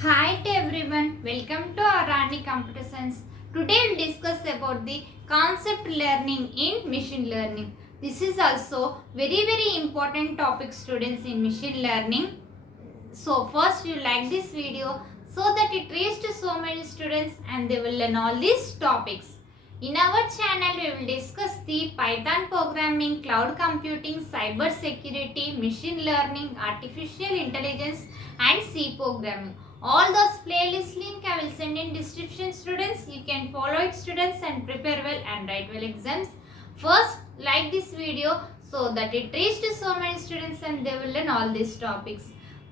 Hi to everyone, welcome to our Rani Computer Science. Today we'll discuss about the concept learning in machine learning. This is also very important topic students in machine learning. So first you like this video so that it reaches to so many students and they will learn all these topics. In our channel we will discuss the Python programming, cloud computing, cyber security, machine learning, artificial intelligence and C programming. All those playlist link I will send in description students. You can follow it students and prepare well and write well exams. First like this video so that it reaches to so many students and they will learn all these topics.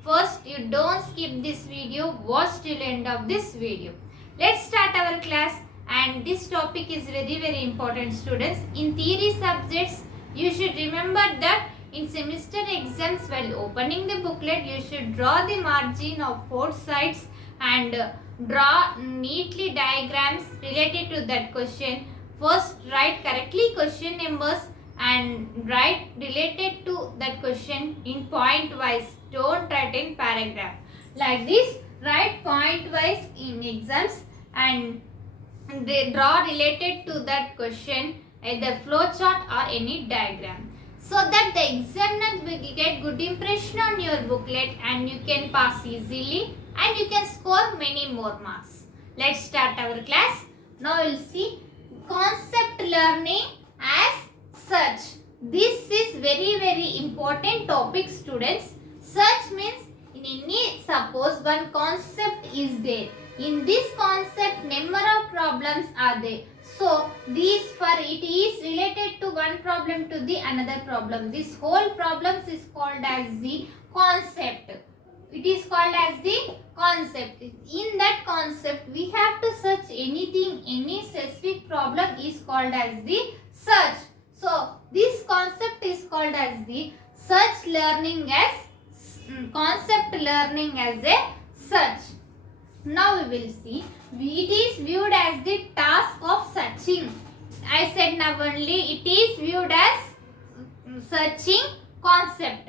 First you don't skip this video, watch till end of this video. Let's start our class and this topic is very important students. In theory subjects you should remember that in semester exams while opening the booklet you should draw the margin of 4 sides and draw neatly diagrams related to that question. First write correctly question numbers and write related to that question in point wise. Don't write in paragraph. Like this write point wise in exams and they draw related to that question either flowchart or any diagram, so that the examiners will get good impression on your booklet and you can pass easily and you can score many more marks. Let's start our class. Now we'll see concept learning as such. This is very important topic students. Such means in any, suppose one concept is there. In this concept number of problems are there. So these for it is related to one problem to the another problem. This whole problems is called as the concept. It is called as the concept. In that concept we have to search anything, any specific problem is called as the search. So this concept is called as the search learning as concept learning as a search. Now we will see it is viewed as the task of searching. I said now only it is viewed as searching concept.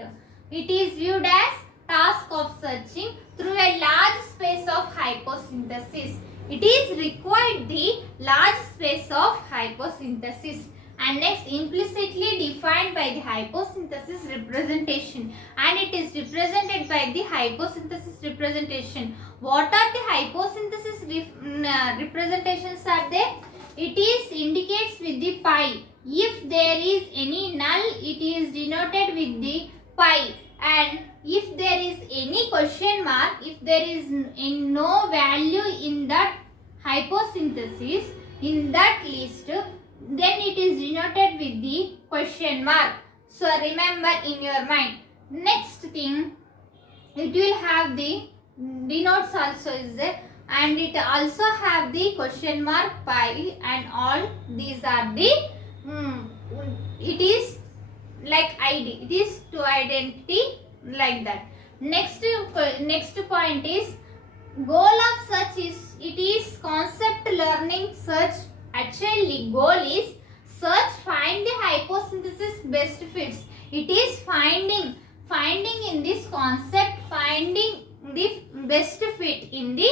It is viewed as task of searching through a large space of hypothesis. It is required the large space of hypothesis. And next implicitly defined by the hypothesis representation, and it is represented by the hypothesis representation. What are the hypothesis representations are there? It is indicates with the pi. If there is any null, it is denoted with the pi, and if there is any question mark, if there is no value in that hypothesis in that list, then it is denoted with the question mark. So remember in your mind. Next thing, it will have the denotes also is there, and it also have the question mark, pi, and all these are the it is like ID. It is to identity like that. Next point is goal of search is it is concept learning search. Actually goal is search find the hypothesis best fits. It is finding in this concept, finding the best fit in the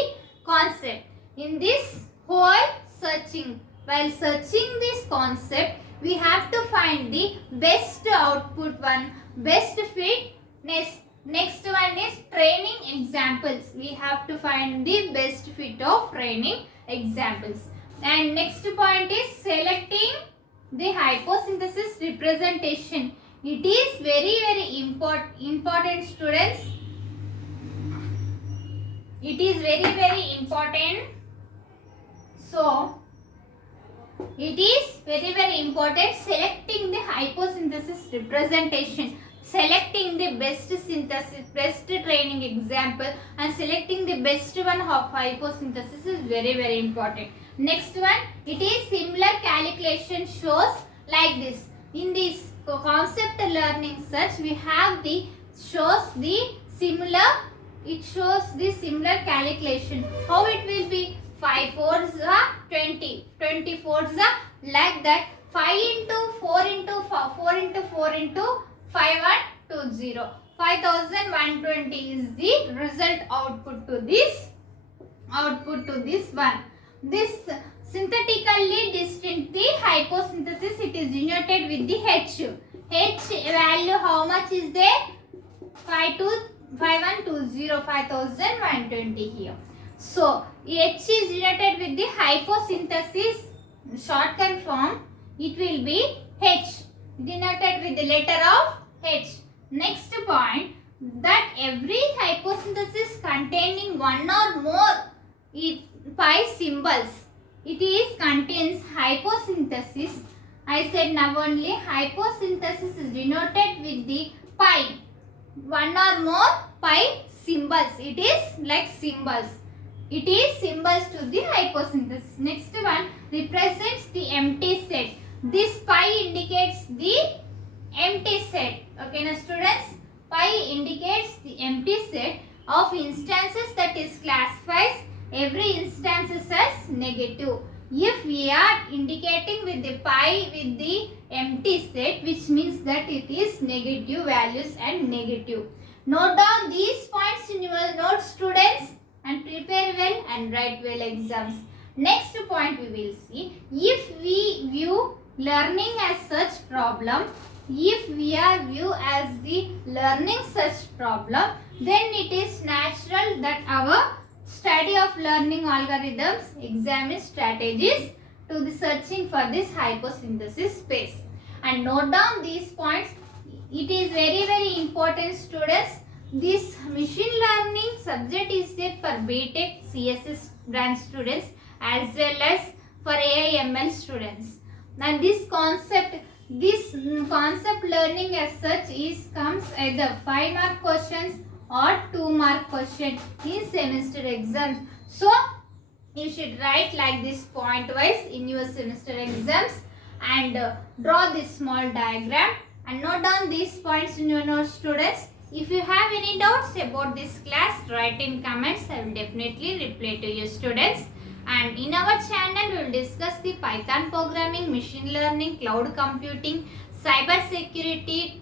concept. In this whole searching, while searching this concept we have to find the best output one, best fit. Next one is training examples. We have to find the best fit of training examples. And next point is selecting the hypothesis representation. It is very important students. It is very important. So it is very important selecting the hypothesis representation, selecting the best synthesis, best training example, and selecting the best one of hypothesis is very important. Next one, it is similar calculation shows like this. In this concept learning search we have the shows the similar, it shows the similar calculation. How it will be? 5 4s are 20, 20 4s are like that. 5 into 4 into 4 into 4 into 5120. 5120 is the result output to this output to this one. This synthetically distinct the hyposynthesis, it is denoted with the H. H value how much is there? 5120 here. So H is denoted with the hyposynthesis shortcut form. It will be H, denoted with the letter of H. Next point, that every hyposynthesis containing one or more pi symbols, it is contains hyposynthesis. I said now only hyposynthesis is denoted with the pi, one or more pi symbols. It is like symbols. It is symbols to the hyposynthesis. Next one represents the empty set. This pi indicates the empty set. Okay, now students, pi indicates the empty set of instances that is classifies every instances as negative. If we are indicating with the pi with the empty set, which means that it is negative values and negative. Note down these points in your notes, students, and prepare well and write well exams. Next point we will see, if we view learning as such problem, if we are view as the learning such problem, then it is natural that our study of learning algorithms examine strategies to the searching for this hyposynthesis space. And note down these points. It is very important, students. This machine learning subject is there for BTech CSS branch students as well as for AI ML students. And this concept learning as such comes either 5-mark questions or 2-mark question in semester exams. So you should write like this point wise in your semester exams and draw this small diagram and note down these points in your notes, students. If you have any doubts about this class, write in comments. I will definitely reply to you, students. And in our channel, we will discuss the Python programming, machine learning, cloud computing, cyber security,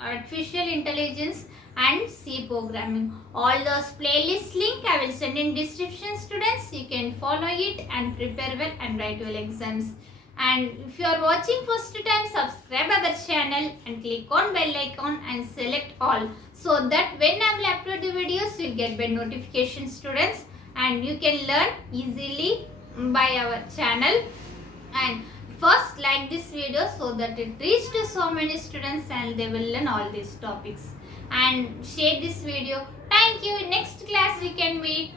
artificial intelligence, and C programming. All those playlist link I will send in description, students. You can follow it and prepare well and write well exams. And if you are watching first time, subscribe our channel and click on bell icon and select all, so that when I will upload the videos, you will get by notification, students, and you can learn easily by our channel. And first like this video so that it reaches to so many students and they will learn all these topics. And share this video. Thank you. Next class we can meet.